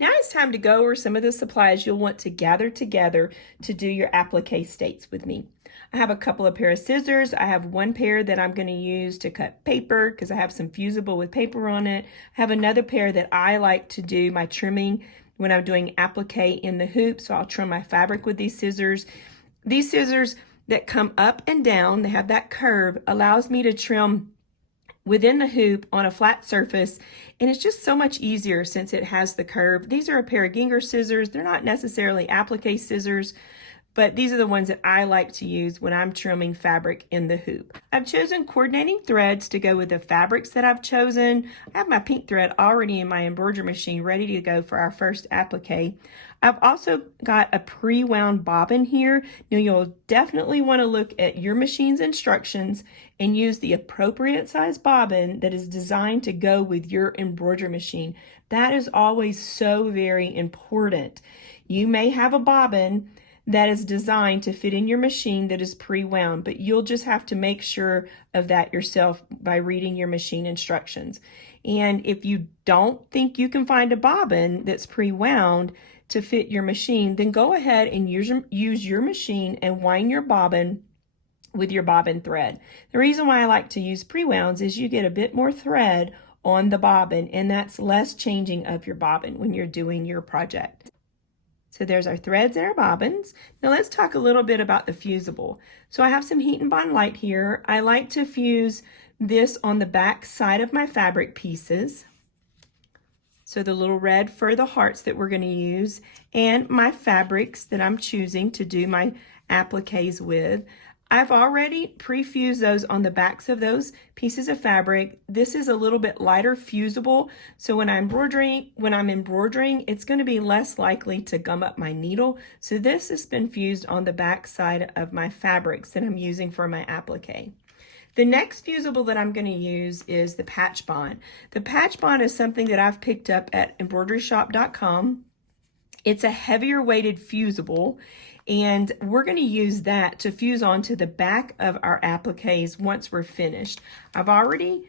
Now it's time to go over some of the supplies you'll want to gather together to do your applique states with me. I have a couple of pair of scissors. I have one pair that I'm going to use to cut paper because I have some fusible with paper on it. I have another pair that I like to do my trimming when I'm doing applique in the hoop, so I'll trim my fabric with these scissors. These scissors that come up and down, they have that curve, allows me to trim within the hoop on a flat surface, and it's just so much easier since it has the curve. These are a pair of Ginger scissors. They're not necessarily applique scissors, but these are the ones that I like to use when I'm trimming fabric in the hoop. I've chosen coordinating threads to go with the fabrics that I've chosen. I have my pink thread already in my embroidery machine ready to go for our first applique. I've also got a pre-wound bobbin here. Now you'll definitely want to look at your machine's instructions and use the appropriate size bobbin that is designed to go with your embroidery machine. That is always so very important. You may have a bobbin that is designed to fit in your machine that is pre-wound, but you'll just have to make sure of that yourself by reading your machine instructions. And if you don't think you can find a bobbin that's pre-wound to fit your machine, then go ahead and use your machine and wind your bobbin with your bobbin thread. The reason why I like to use pre-wounds is you get a bit more thread on the bobbin, and that's less changing of your bobbin when you're doing your project. So there's our threads and our bobbins. Now let's talk a little bit about the fusible. So I have some heat and bond light here. I like to fuse this on the back side of my fabric pieces. So the little red for the hearts that we're going to use, and my fabrics that I'm choosing to do my appliques with. I've already pre-fused those on the backs of those pieces of fabric. This is a little bit lighter fusible, so when I'm embroidering, it's going to be less likely to gum up my needle. So this has been fused on the back side of my fabrics that I'm using for my applique. The next fusible that I'm going to use is the patch bond. The patch bond is something that I've picked up at embroideryshop.com. It's a heavier weighted fusible, and we're going to use that to fuse onto the back of our appliques once we're finished. I've already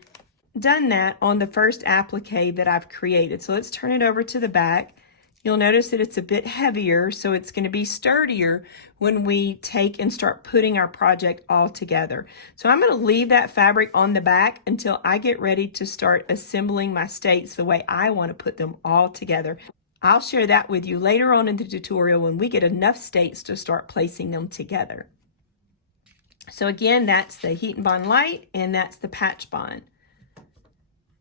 done that on the first applique that I've created. So let's turn it over to the back. You'll notice that it's a bit heavier, so it's going to be sturdier when we take and start putting our project all together. So I'm going to leave that fabric on the back until I get ready to start assembling my states the way I want to put them all together. I'll share that with you later on in the tutorial when we get enough states to start placing them together. So again, that's the heat and bond light, and that's the patch bond.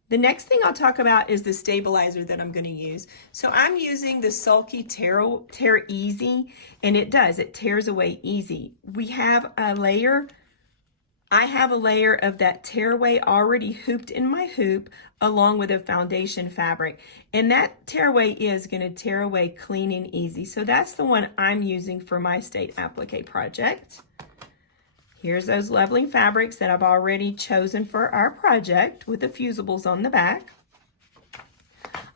The next thing I'll talk about is the stabilizer that I'm going to use. So I'm using the Sulky Tear Easy, and it tears away easy. We have a layer, I have a layer of that tearaway already hooped in my hoop along with a foundation fabric. And that tearaway is going to tear away clean and easy. So that's the one I'm using for my state applique project. Here's those lovely fabrics that I've already chosen for our project with the fusibles on the back.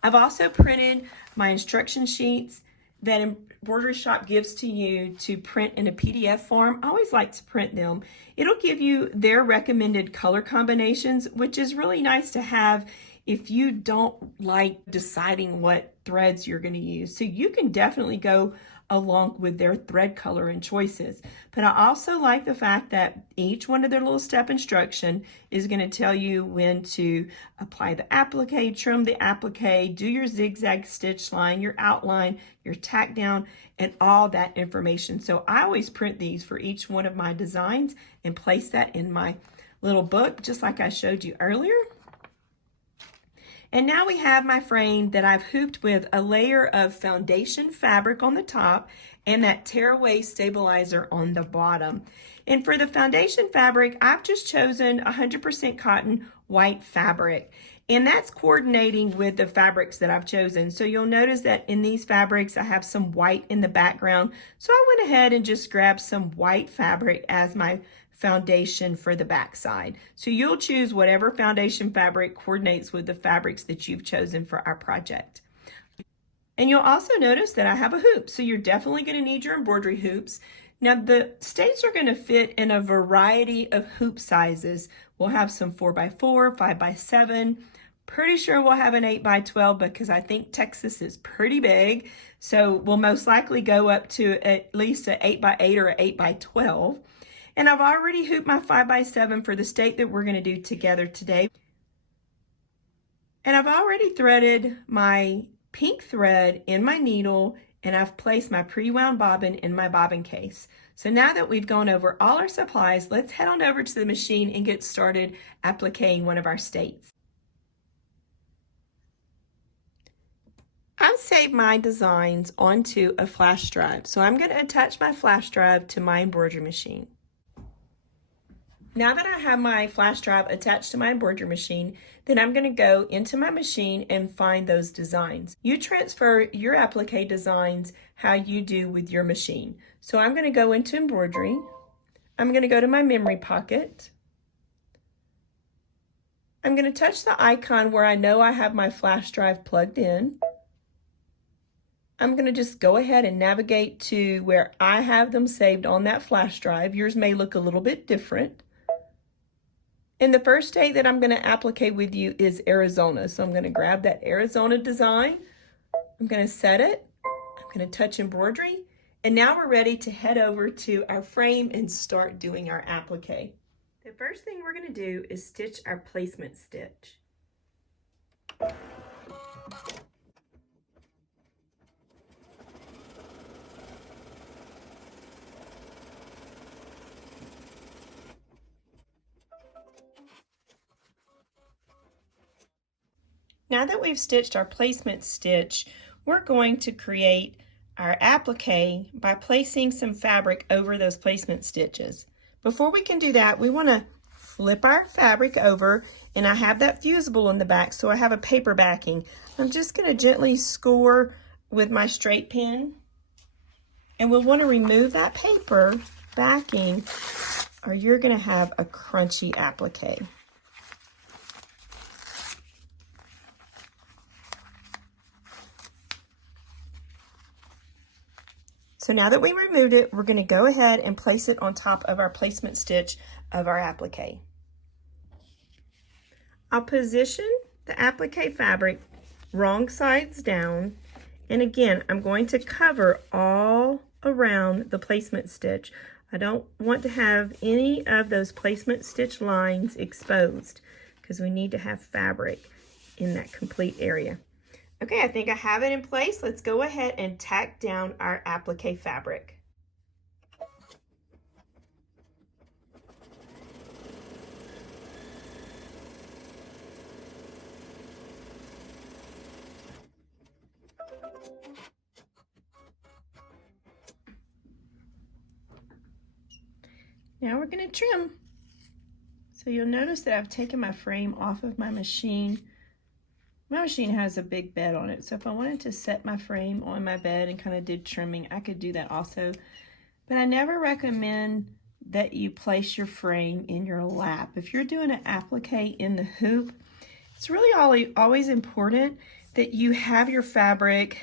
I've also printed my instruction sheets that Embroidery Shop gives to you to print in a PDF form. I always like to print them. It'll give you their recommended color combinations, which is really nice to have if you don't like deciding what threads you're going to use. So you can definitely go along with their thread color and choices. But I also like the fact that each one of their little step instruction is going to tell you when to apply the applique, trim the applique, do your zigzag stitch line, your outline, your tack down, and all that information. So I always print these for each one of my designs and place that in my little book, just like I showed you earlier. And now we have my frame that I've hooped with a layer of foundation fabric on the top and that tearaway stabilizer on the bottom. And for the foundation fabric, I've just chosen 100% cotton white fabric. And that's coordinating with the fabrics that I've chosen. So you'll notice that in these fabrics, I have some white in the background. So I went ahead and just grabbed some white fabric as my foundation for the back side. So you'll choose whatever foundation fabric coordinates with the fabrics that you've chosen for our project. And you'll also notice that I have a hoop. So you're definitely going to need your embroidery hoops. Now the states are going to fit in a variety of hoop sizes. We'll have some 4x4, 5x7, Pretty sure we'll have an 8 by 12 because I think Texas is pretty big. So we'll most likely go up to at least an 8 by 8 or an 8 by 12. And I've already hooped my 5 by 7 for the state that we're going to do together today. And I've already threaded my pink thread in my needle, and I've placed my pre-wound bobbin in my bobbin case. So now that we've gone over all our supplies, let's head on over to the machine and get started appliquing one of our states. I've saved my designs onto a flash drive, so I'm going to attach my flash drive to my embroidery machine. Now that I have my flash drive attached to my embroidery machine, then I'm going to go into my machine and find those designs. You transfer your applique designs how you do with your machine. So I'm going to go into embroidery. I'm going to go to my memory pocket. I'm going to touch the icon where I know I have my flash drive plugged in. I'm going to just go ahead and navigate to where I have them saved on that flash drive. Yours may look a little bit different. And the first state that I'm going to applique with you is Arizona. So I'm going to grab that Arizona design. I'm going to set it. I'm going to touch embroidery. And now we're ready to head over to our frame and start doing our applique. The first thing we're going to do is stitch our placement stitch. Now that we've stitched our placement stitch, we're going to create our applique by placing some fabric over those placement stitches. Before we can do that, we want to flip our fabric over, and I have that fusible in the back, so I have a paper backing. I'm just going to gently score with my straight pin, and we'll want to remove that paper backing, or you're going to have a crunchy applique. So now that we removed it, we're going to go ahead and place it on top of our placement stitch of our applique. I'll position the applique fabric wrong sides down, and again, I'm going to cover all around the placement stitch. I don't want to have any of those placement stitch lines exposed because we need to have fabric in that complete area. Okay, I think I have it in place. Let's go ahead and tack down our applique fabric. Now we're going to trim. So you'll notice that I've taken my frame off of my machine. My machine has a big bed on it, so if I wanted to set my frame on my bed and kind of did trimming, I could do that also. But I never recommend that you place your frame in your lap. If you're doing an applique in the hoop, it's really always important that you have your fabric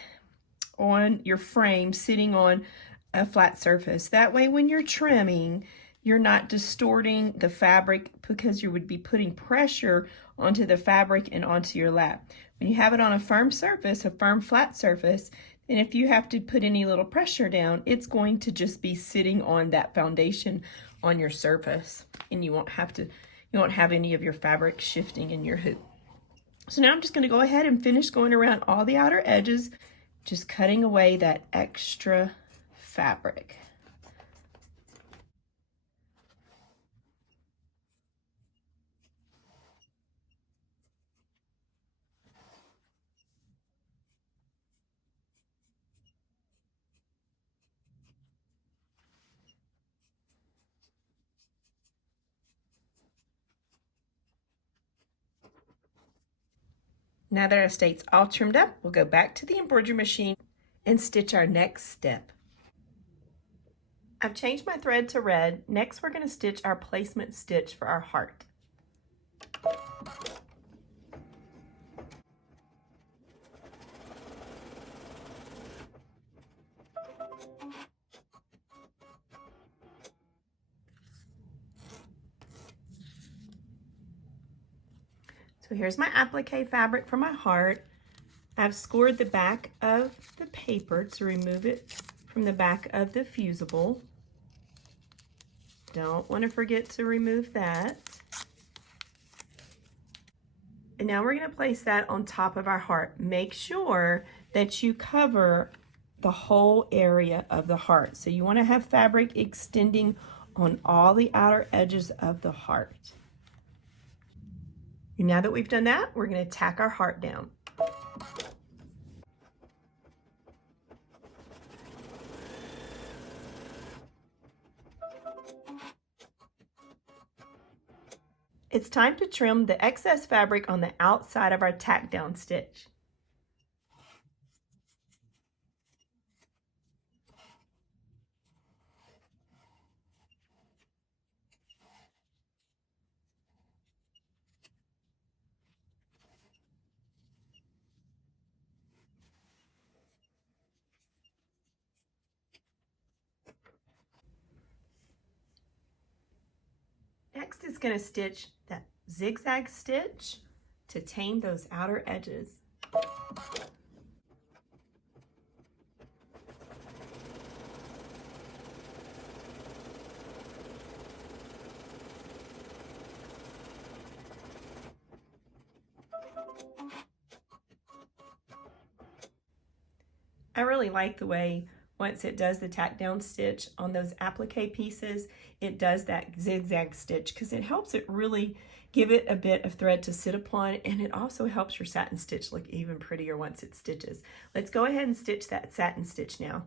on your frame sitting on a flat surface. That way when you're trimming, you're not distorting the fabric because you would be putting pressure onto the fabric and onto your lap. When you have it on a firm surface, a firm flat surface, and if you have to put any little pressure down, it's going to just be sitting on that foundation on your surface, and you won't have any of your fabric shifting in your hoop. So now I'm just going to go ahead and finish going around all the outer edges, just cutting away that extra fabric. Now that our state's all trimmed up, we'll go back to the embroidery machine and stitch our next step. I've changed my thread to red. Next, we're going to stitch our placement stitch for our heart. So here's my applique fabric for my heart. I've scored the back of the paper to remove it from the back of the fusible. Don't want to forget to remove that. And now we're going to place that on top of our heart. Make sure that you cover the whole area of the heart. So you want to have fabric extending on all the outer edges of the heart. And now that we've done that, we're going to tack our heart down. It's time to trim the excess fabric on the outside of our tack down stitch. Next is going to stitch that zigzag stitch to tame those outer edges. I really like the way once it does the tack down stitch on those applique pieces, it does that zigzag stitch because it helps it really give it a bit of thread to sit upon, and it also helps your satin stitch look even prettier once it stitches. Let's go ahead and stitch that satin stitch now.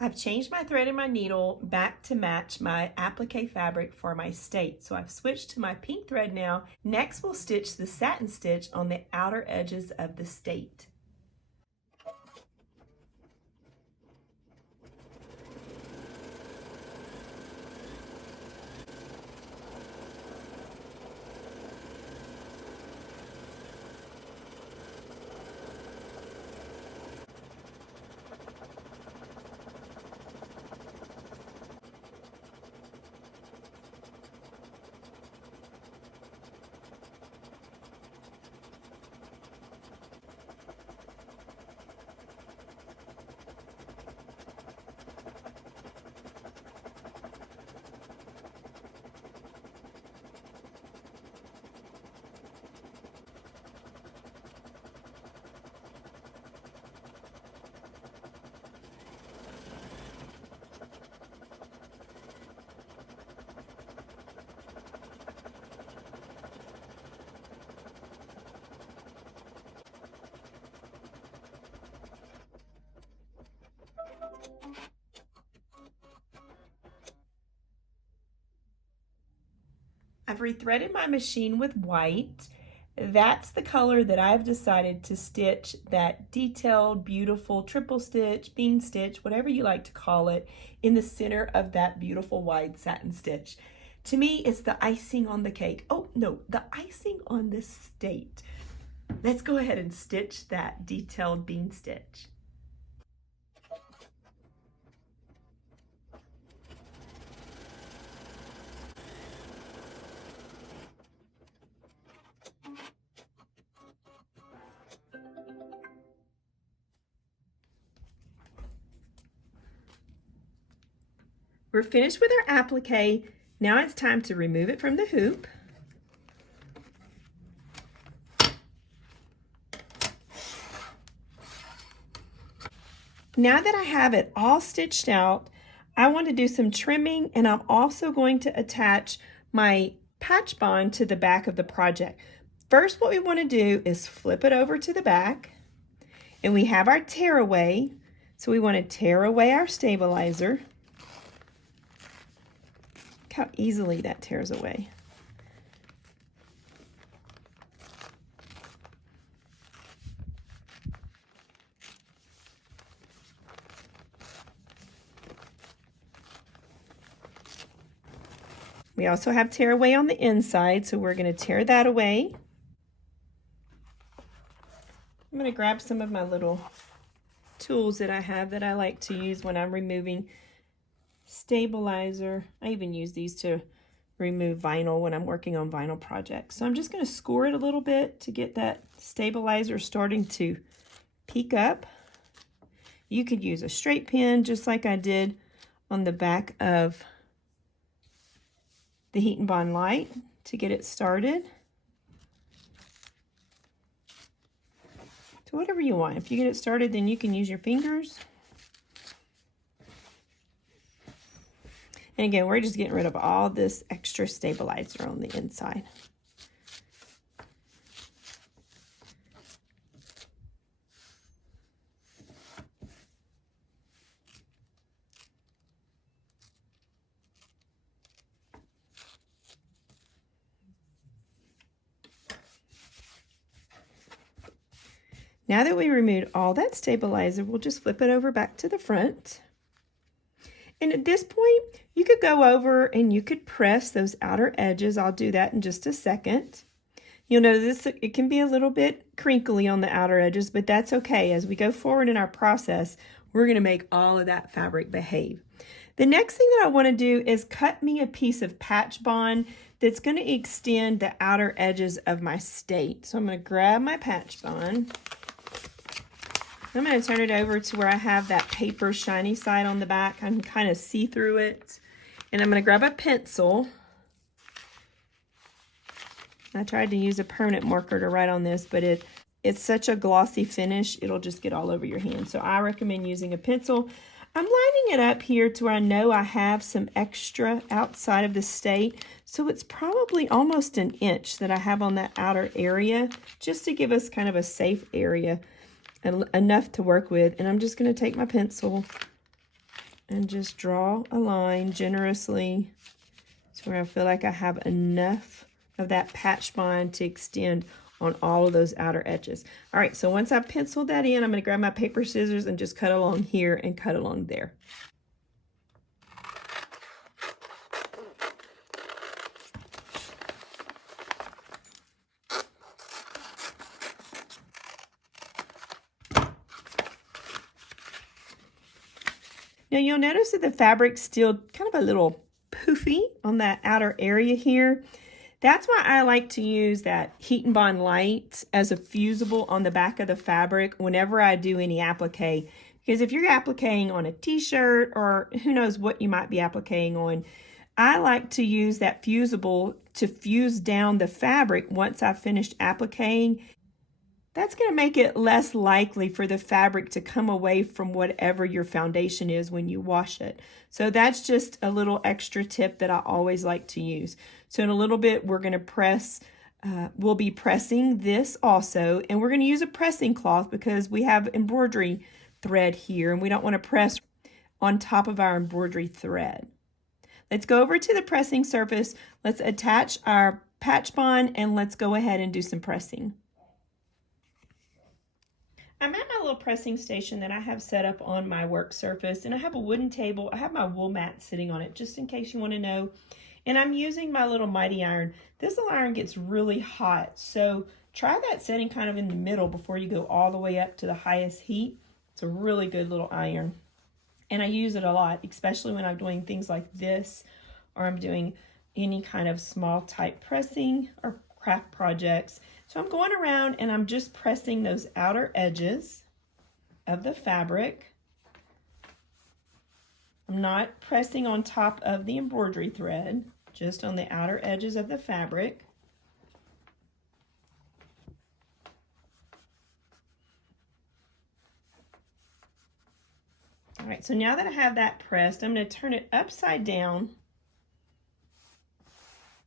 I've changed my thread and my needle back to match my applique fabric for my state. So I've switched to my pink thread now. Next, we'll stitch the satin stitch on the outer edges of the state. I've rethreaded my machine with white. That's the color that I've decided to stitch that detailed, beautiful triple stitch, bean stitch, whatever you like to call it, in the center of that beautiful wide satin stitch. To me, it's the icing on the cake. Oh no, the icing on the state. Let's go ahead and stitch that detailed bean stitch. We're finished with our applique. Now it's time to remove it from the hoop. Now that I have it all stitched out, I want to do some trimming, and I'm also going to attach my patch bond to the back of the project. First, what we want to do is flip it over to the back, and we have our tear away. So we want to tear away our stabilizer. Look how easily that tears away. We also have tear away on the inside, so we're going to tear that away. I'm going to grab some of my little tools that I have that I like to use when I'm removing stabilizer. I even use these to remove vinyl when I'm working on vinyl projects. So I'm just going to score it a little bit to get that stabilizer starting to peek up. You could use a straight pin just like I did on the back of the Heat and Bond light to get it started. So whatever you want. If you get it started, then you can use your fingers. And again, we're just getting rid of all this extra stabilizer on the inside. Now that we removed all that stabilizer, we'll just flip it over back to the front. And at this point, you could go over and you could press those outer edges. I'll do that in just a second. You'll notice it can be a little bit crinkly on the outer edges, but that's okay. As we go forward in our process, we're going to make all of that fabric behave. The next thing that I want to do is cut me a piece of patch bond that's going to extend the outer edges of my state. So I'm going to grab my patch bond. I'm going to turn it over to where I have that paper shiny side on the back. I can kind of see through it. And I'm going to grab a pencil. I tried to use a permanent marker to write on this, but it's such a glossy finish, it'll just get all over your hand. So I recommend using a pencil. I'm lining it up here to where I know I have some extra outside of the state. So it's probably almost an inch that I have on that outer area, just to give us kind of a safe area and enough to work with. And I'm just going to take my pencil and just draw a line generously to where I feel like I have enough of that patch bond to extend on all of those outer edges. All right, so once I've penciled that in, I'm going to grab my paper scissors and just cut along here and cut along there. Now you'll notice that the fabric's still kind of a little poofy on that outer area here. That's why I like to use that Heat and Bond light as a fusible on the back of the fabric whenever I do any applique. Because if you're appliquing on a t-shirt or who knows what you might be appliquing on, I like to use that fusible to fuse down the fabric once I've finished appliquing. That's going to make it less likely for the fabric to come away from whatever your foundation is when you wash it. So that's just a little extra tip that I always like to use. So in a little bit, we're going to press, we'll be pressing this also, and we're going to use a pressing cloth because we have embroidery thread here and we don't want to press on top of our embroidery thread. Let's go over to the pressing surface. Let's attach our patch bond and let's go ahead and do some pressing. I'm at my little pressing station that I have set up on my work surface, and I have a wooden table. I have my wool mat sitting on it just in case you want to know. And I'm using my little mighty iron. This little iron gets really hot, so try that setting kind of in the middle before you go all the way up to the highest heat. It's a really good little iron. And I use it a lot, especially when I'm doing things like this, or I'm doing any kind of small type pressing or craft projects. So I'm going around and I'm just pressing those outer edges of the fabric. I'm not pressing on top of the embroidery thread, just on the outer edges of the fabric. All right, so now that I have that pressed, I'm going to turn it upside down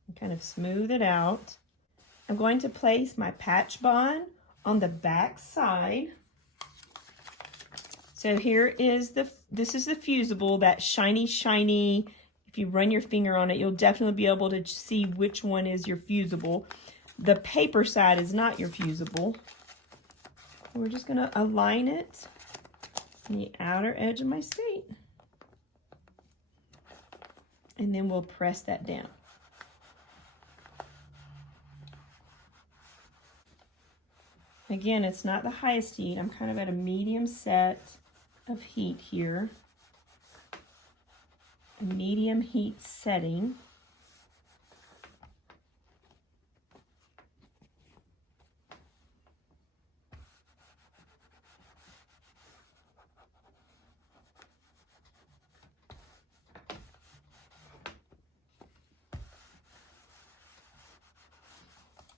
and kind of smooth it out. I'm going to place my patch bond on the back side. So here is this is the fusible, that shiny. If you run your finger on it, you'll definitely be able to see which one is your fusible. The paper side is not your fusible. We're just going to align it on the outer edge of my state. And then we'll press that down. Again, it's not the highest heat. I'm kind of at a medium set of heat here. A medium heat setting.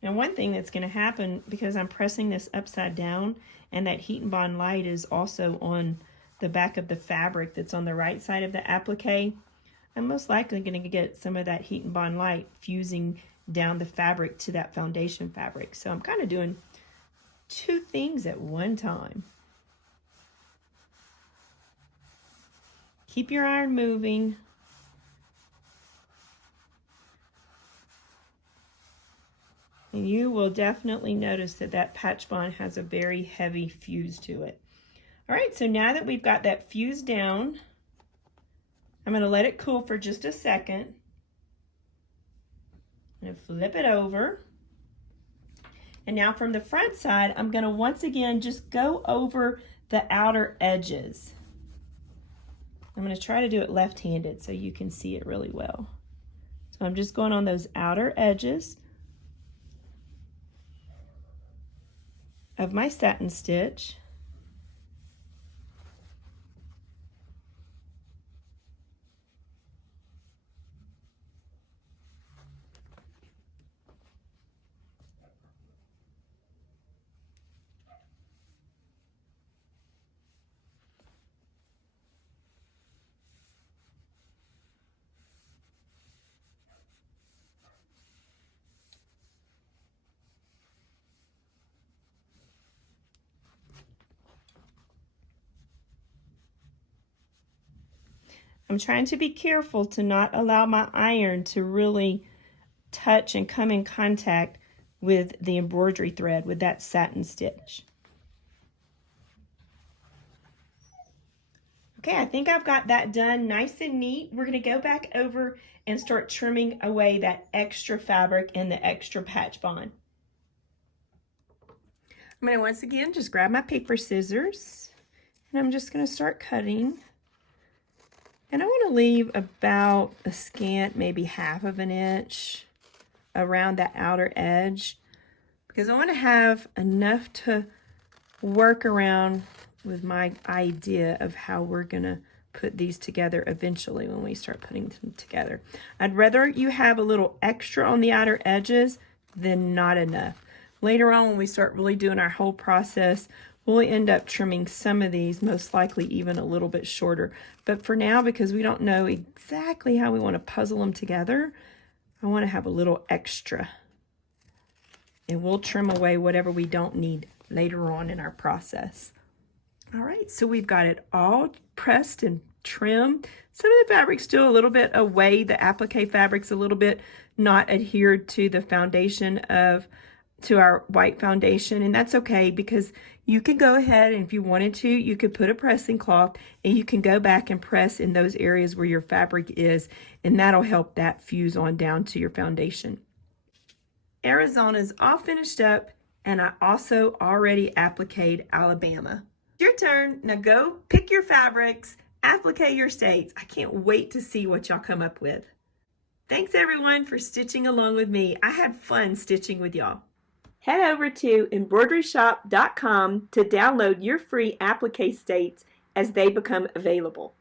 And one thing that's going to happen, because I'm pressing this upside down and that heat and bond light is also on the back of the fabric that's on the right side of the applique, I'm most likely going to get some of that heat and bond light fusing down the fabric to that foundation fabric. So I'm kind of doing two things at one time. Keep your iron moving. And you will definitely notice that that patch bond has a very heavy fuse to it. All right, so now that we've got that fused down, I'm going to let it cool for just a second. I'm going to flip it over. And now from the front side, I'm going to once again just go over the outer edges. I'm going to try to do it left-handed so you can see it really well. So I'm just going on those outer edges of my satin stitch. I'm trying to be careful to not allow my iron to really touch and come in contact with the embroidery thread, with that satin stitch. Okay, I think I've got that done nice and neat. We're going to go back over and start trimming away that extra fabric and the extra patch bond. I'm going to once again just grab my paper scissors, and I'm just going to start cutting. And I want to leave about a scant, maybe 1/2 inch around that outer edge, because I want to have enough to work around with my idea of how we're going to put these together eventually when we start putting them together. I'd rather you have a little extra on the outer edges than not enough. Later on, when we start really doing our whole process, we'll end up trimming some of these, most likely even a little bit shorter. But for now, because we don't know exactly how we want to puzzle them together, I want to have a little extra. And we'll trim away whatever we don't need later on in our process. All right, so we've got it all pressed and trimmed. Some of the fabric's still a little bit away. The applique fabric's a little bit not adhered to the foundation to our white foundation, and that's okay, because you can go ahead, and if you wanted to, you could put a pressing cloth and you can go back and press in those areas where your fabric is, and that'll help that fuse on down to your foundation. Arizona's all finished up, and I also already appliqued Alabama. Your turn. Now go pick your fabrics, applique your states. I can't wait to see what y'all come up with. Thanks everyone for stitching along with me. I had fun stitching with y'all. Head over to embroideryshop.com to download your free applique states as they become available.